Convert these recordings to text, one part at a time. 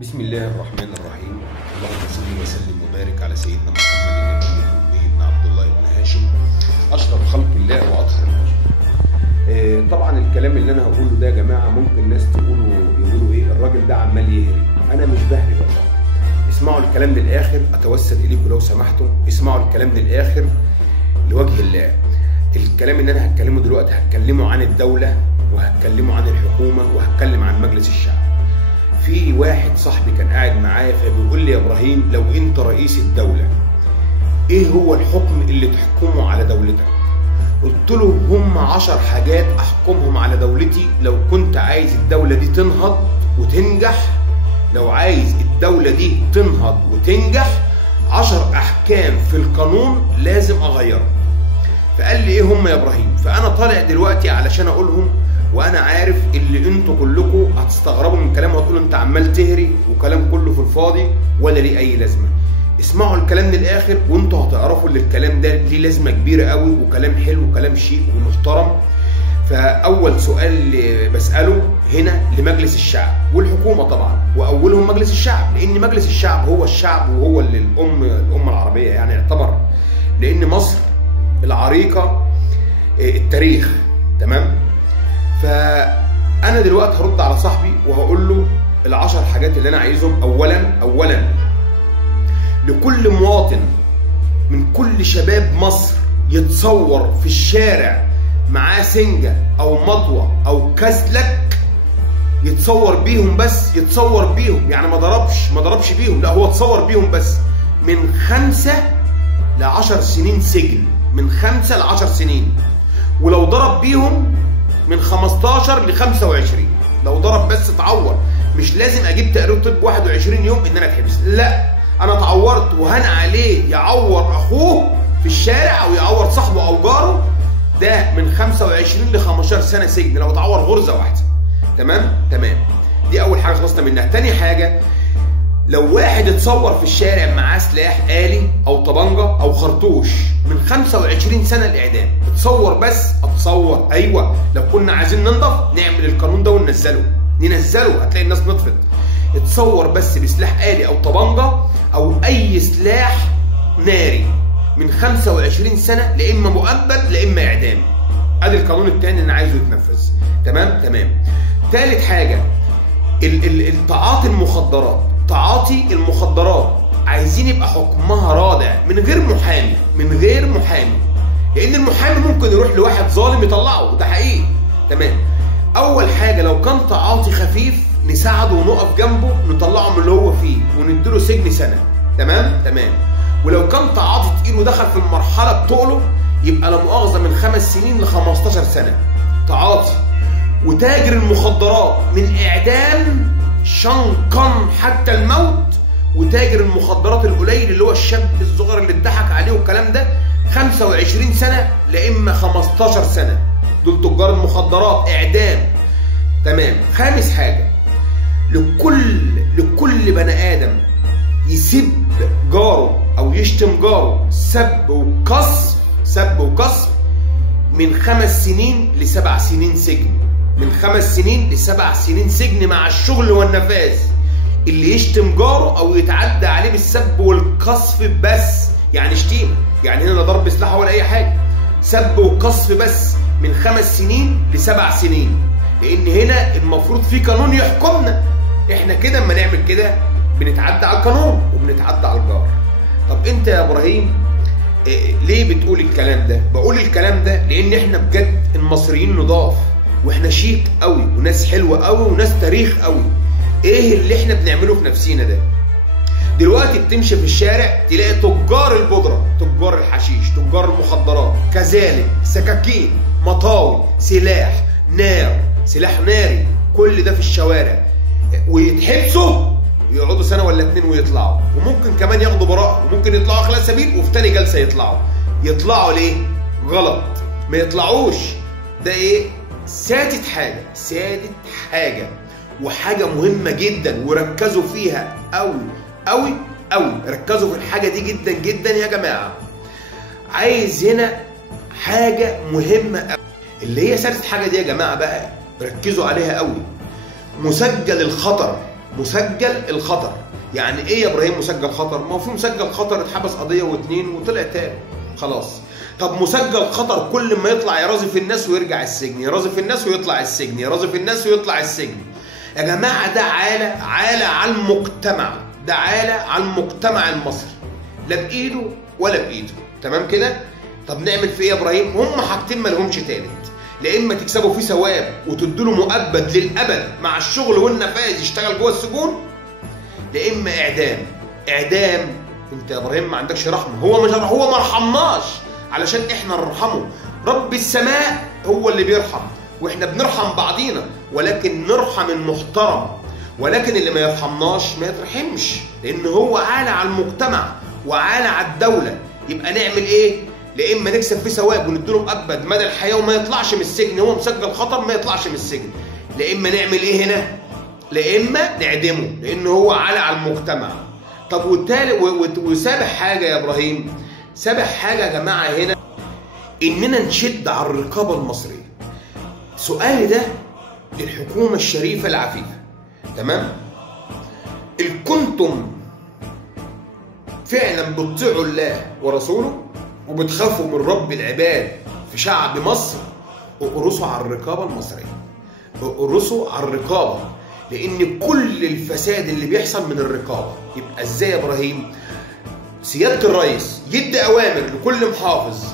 بسم الله الرحمن الرحيم. اللهم صل وسلم وبارك على سيدنا محمد النبي الأمي بن عبد الله بن هاشم أشرف خلق الله وأطهر البشر. طبعا الكلام اللي أنا هقوله ده يا جماعة ممكن ناس يقولوا إيه الراجل ده عمال يهري. أنا مش بهري والله. اسمعوا الكلام للآخر، أتوسل إليكم لو سمحتم اسمعوا الكلام للآخر لوجه الله. الكلام اللي أنا هتكلمه دلوقتي هتكلمه عن الدولة وهتكلمه عن الحكومة وهتكلم عن مجلس الشعب. في واحد صاحبي كان قاعد معايا فبيقول لي يا ابراهيم لو انت رئيس الدولة ايه هو الحكم اللي تحكمه على دولتك؟ قلت له هم 10 حاجات احكمهم على دولتي لو كنت عايز الدولة دي تنهض وتنجح. لو عايز الدولة دي تنهض وتنجح 10 احكام في القانون لازم اغيرها. فقال لي ايه هم يا ابراهيم؟ فانا طالع دلوقتي علشان اقولهم، وانا عارف اللي انتوا كلكم هتستغربوا من كلامي وهتقولوا انت عمال تهري وكلام كله في الفاضي ولا ليه اي لازمه. اسمعوا الكلام للاخر وانتوا هتعرفوا ان الكلام ده ليه لازمه كبيره قوي وكلام حلو وكلام شيك ومحترم. فاول سؤال بساله هنا لمجلس الشعب والحكومه طبعا، واولهم مجلس الشعب، لان مجلس الشعب هو الشعب وهو اللي الامه العربيه يعني يعتبر، لان مصر العريقه التاريخ. تمام؟ فأنا دلوقتي هرد على صاحبي وهقول له ال10 حاجات اللي أنا عايزهم. أولا لكل مواطن من كل شباب مصر يتصور في الشارع معاه سنجة أو مطوة أو كزلك، يتصور بيهم بس، يتصور بيهم يعني ما ضربش بيهم، لا هو اتصور بيهم بس، من 5 ل10 سنين سجن، من 5 ل10 سنين. ولو ضرب بيهم من 15 ل 25. لو ضرب بس اتعور، مش لازم اجيب تقرير طب 21 يوم ان انا اتحبس، لا انا اتعورت وهان عليه يعور اخوه في الشارع او يعور صاحبه او جاره، ده من 25 ل 15 سنه سجن لو اتعور غرزه واحده. تمام؟ دي اول حاجه خلصنا منها. تاني حاجه، لو واحد اتصور في الشارع معاه سلاح آلي أو طبنجة أو خرطوش من 25 سنة الإعدام. اتصور بس، اتصور أيوه. لو كنا عايزين ننضف نعمل القانون ده ننزله هتلاقي الناس نطفت. اتصور بس بسلاح آلي أو طبنجة أو أي سلاح ناري من 25 سنة، لا إما مؤبد لا إما إعدام. أدي القانون التاني اللي أنا عايزه يتنفذ. تمام. تالت حاجة، تعاطي المخدرات عايزين يبقى حكمها رادع من غير محامي، لان المحامي ممكن يروح لواحد ظالم يطلعه، ده حقيقي. تمام. اول حاجه لو كان تعاطي خفيف نساعده ونقف جنبه نطلعه من اللي هو فيه ونديله سجن سنه. تمام. ولو كان تعاطي تقيل ودخل في المرحله بتقله يبقى لا مؤاخذه من 5 سنين ل 15 سنه تعاطي. وتاجر المخدرات من اعدام شنقا حتى الموت. وتاجر المخدرات القليل اللي هو الشاب الصغير اللي اتضحك عليه والكلام ده 25 سنه لا اما 15 سنه. دول تجار المخدرات اعدام. تمام. خامس حاجه، لكل بني ادم يسب جاره او يشتم جاره سب وقصف من 5 سنين ل7 سنين سجن. من 5 سنين ل7 سنين سجن مع الشغل والنفاذ. اللي يشتم جاره او يتعدى عليه بالسب والقصف بس، يعني شتيمه، يعني هنا لا ضرب سلاح ولا اي حاجه، سب وقصف بس من 5 سنين ل7 سنين، لان هنا المفروض في قانون يحكمنا. احنا كده اما نعمل كده بنتعدى على القانون وبنتعدى على الجار. طب انت يا ابراهيم ليه بتقول الكلام ده؟ بقول الكلام ده لان احنا بجد المصريين نضاف واحنا شيك قوي وناس حلوه قوي وناس تاريخ قوي. ايه اللي احنا بنعمله في نفسينا ده؟ دلوقتي بتمشي في الشارع تلاقي تجار البودره، تجار الحشيش، تجار المخدرات، كذلك سكاكين، مطاوي، سلاح ناري، كل ده في الشوارع، ويتحبسوا يقعدوا سنه ولا 2 ويطلعوا، وممكن كمان ياخدوا براءه، وممكن يطلعوا خلال سبيل وفي تاني جلسه يطلعوا ليه؟ غلط، ما يطلعوش. ده ايه؟ سادت حاجه وحاجه مهمه جدا، وركزوا فيها قوي، ركزوا في الحاجه دي جدا جدا يا جماعه. عايز هنا حاجه مهمه قوي اللي هي سادت حاجه دي يا جماعه، بقى ركزوا عليها قوي. مسجل الخطر مسجل الخطر. يعني ايه يا ابراهيم مسجل خطر؟ ما هو في مسجل خطر اتحبس قضيه واثنين وطلع تاني خلاص. طب مسجل خطر كل ما يطلع يرازف الناس ويرجع السجن، يرازف الناس ويطلع السجن، يرازف الناس ويطلع السجن. يا جماعه ده عالة على المجتمع، ده عالة على المجتمع المصري، لا بايده ولا بايده. تمام كده؟ طب نعمل في ايه يا ابراهيم؟ هم حاجتين ما لهمش تالت، لا اما تكسبوا فيه ثواب وتدوا له مؤبد للابد مع الشغل والنفاذ يشتغل جوه السجون، لا اما اعدام. انت يا ابراهيم ما عندكش رحمه، هو ما رحمناش علشان احنا نرحمه. رب السماء هو اللي بيرحم واحنا بنرحم بعضينا، ولكن نرحم المحترم، ولكن اللي ما يرحمناش ما يترحمش، لان هو عالة على المجتمع وعالة على الدوله. يبقى نعمل ايه؟ لا اما نكسب فيه ثواب ونديله مؤبد مدى الحياه وما يطلعش من السجن، هو مسجل خطر ما يطلعش من السجن، لا اما نعمل ايه هنا؟ لا اما نعدمه لان هو عالة على المجتمع. طب وسابع حاجه يا ابراهيم، سابع حاجه يا جماعه هنا، اننا نشد على الرقابه المصريه. سؤالي ده للحكومه الشريفه العفيفه، تمام؟ إن كنتم فعلا بتطيعوا الله ورسوله وبتخافوا من رب العباد في شعب مصر، اقرصوا على الرقابه المصريه، اقرصوا على الرقابه، لان كل الفساد اللي بيحصل من الرقابه. يبقى ازاي يا ابراهيم؟ سياده الرئيس يدي اوامر لكل محافظ،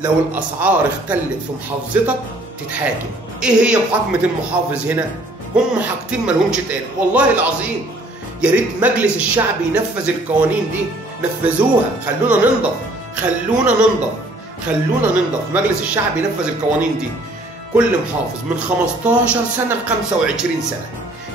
لو الاسعار اختلت في محافظتك تتحاكم. ايه هي محاكمه المحافظ هنا؟ هم حاجتين ما لهمش تاني والله العظيم. يا ريت مجلس الشعب ينفذ القوانين دي، نفذوها، خلونا ننضف. مجلس الشعب ينفذ القوانين دي. كل محافظ من 15 سنه ل 25 سنه.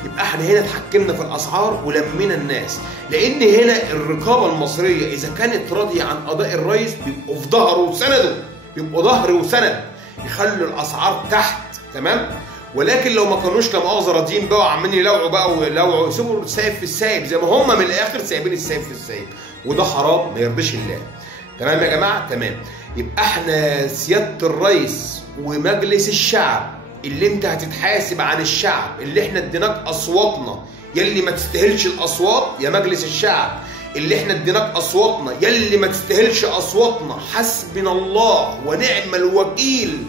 يبقى احنا هنا اتحكمنا في الاسعار ولمينا الناس، لان هنا الرقابه المصريه اذا كانت راضيه عن اداء الرئيس بيبقوا في ظهره وسنده، بيبقوا ظهر وسند، يخلوا الاسعار تحت، تمام؟ ولكن لو ما كانوش لا مؤاخذه راضيين بقى وعمالين يلوعوا بقى ويلوعوا، يسيبوا السايب في السايب زي ما هم من الاخر سايبين السايب في السايب، وده حرام ما يرضيش الله. تمام يا جماعه؟ تمام. يبقى احنا سياده الرئيس ومجلس الشعب اللي انت هتتحاسب عن الشعب اللي احنا اديناك اصواتنا، يلي ما تستاهلش الاصوات يا مجلس الشعب، اللي احنا اديناك اصواتنا يلي ما تستاهلش اصواتنا. حسبنا الله ونعم الوكيل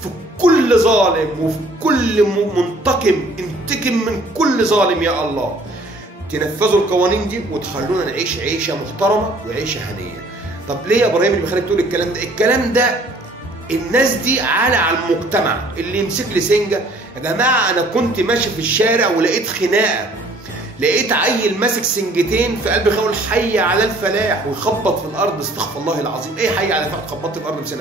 في كل ظالم وفي كل منتقم، انتقم من كل ظالم يا الله. تنفذوا القوانين دي وتخلونا نعيش عيشه محترمه وعيشه هنيه. طب ليه يا ابراهيم اللي بيخليك تقول الكلام ده؟ الكلام ده الناس دي عالة على المجتمع. اللي يمسك لي سنجه يا جماعه، انا كنت ماشي في الشارع ولقيت خناقه، لقيت عيل ماسك سنجتين في قلب خول حي على الفلاح ويخبط في الارض. استغفر الله العظيم، ايه حي على الفلاح خبطت في الارض بسنج؟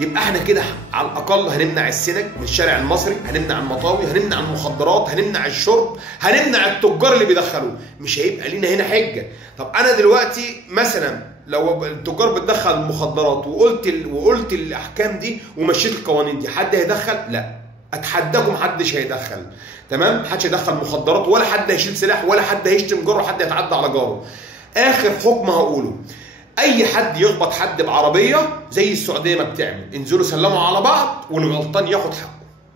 يبقى احنا كده على الاقل هنمنع السنج من الشارع المصري، هنمنع المطاوي، هنمنع المخدرات، هنمنع الشرب، هنمنع التجار اللي بيدخلوه. مش هيبقى لينا هنا حجه. طب انا دلوقتي مثلا لو التجار بتدخل المخدرات وقلت الاحكام دي ومشيت القوانين دي، حد هيدخل؟ لا، اتحداكم محدش هيدخل. تمام؟ محدش هيدخل مخدرات، ولا حد هيشيل سلاح، ولا حد هيشتم جاره، ولا حد هيتعدى على جاره. اخر حكم هقوله، اي حد يخبط حد بعربيه زي السعوديه ما بتعمل، انزلوا سلموا على بعض والغلطان ياخد حقه.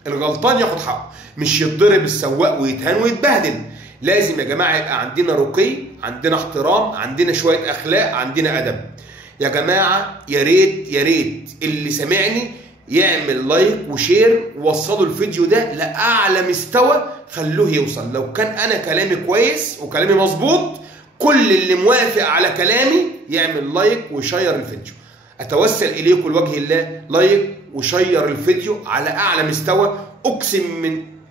الغلطان ياخد حقه، مش يتضرب السواق ويتهان ويتبهدل. لازم يا جماعه يبقى عندنا رقي، عندنا احترام، عندنا شويه اخلاق، عندنا ادب. يا جماعه يا ريت اللي سمعني يعمل لايك وشير، ووصلوا الفيديو ده لاعلى مستوى، خلوه يوصل. لو كان انا كلامي كويس وكلامي مظبوط، كل اللي موافق على كلامي يعمل لايك ويشير الفيديو. اتوسل اليكم لوجه الله، لايك وشير الفيديو على اعلى مستوى.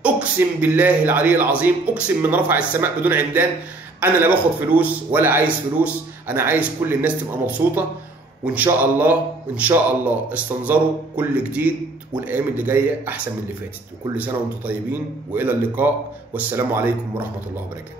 اقسم بالله العلي العظيم، اقسم من رفع السماء بدون عمدان، انا لا باخد فلوس ولا عايز فلوس، انا عايز كل الناس تبقى مبسوطه. وان شاء الله استنظروا كل جديد، والايام اللي جايه احسن من اللي فاتت. وكل سنه وانتم طيبين، والى اللقاء، والسلام عليكم ورحمه الله وبركاته.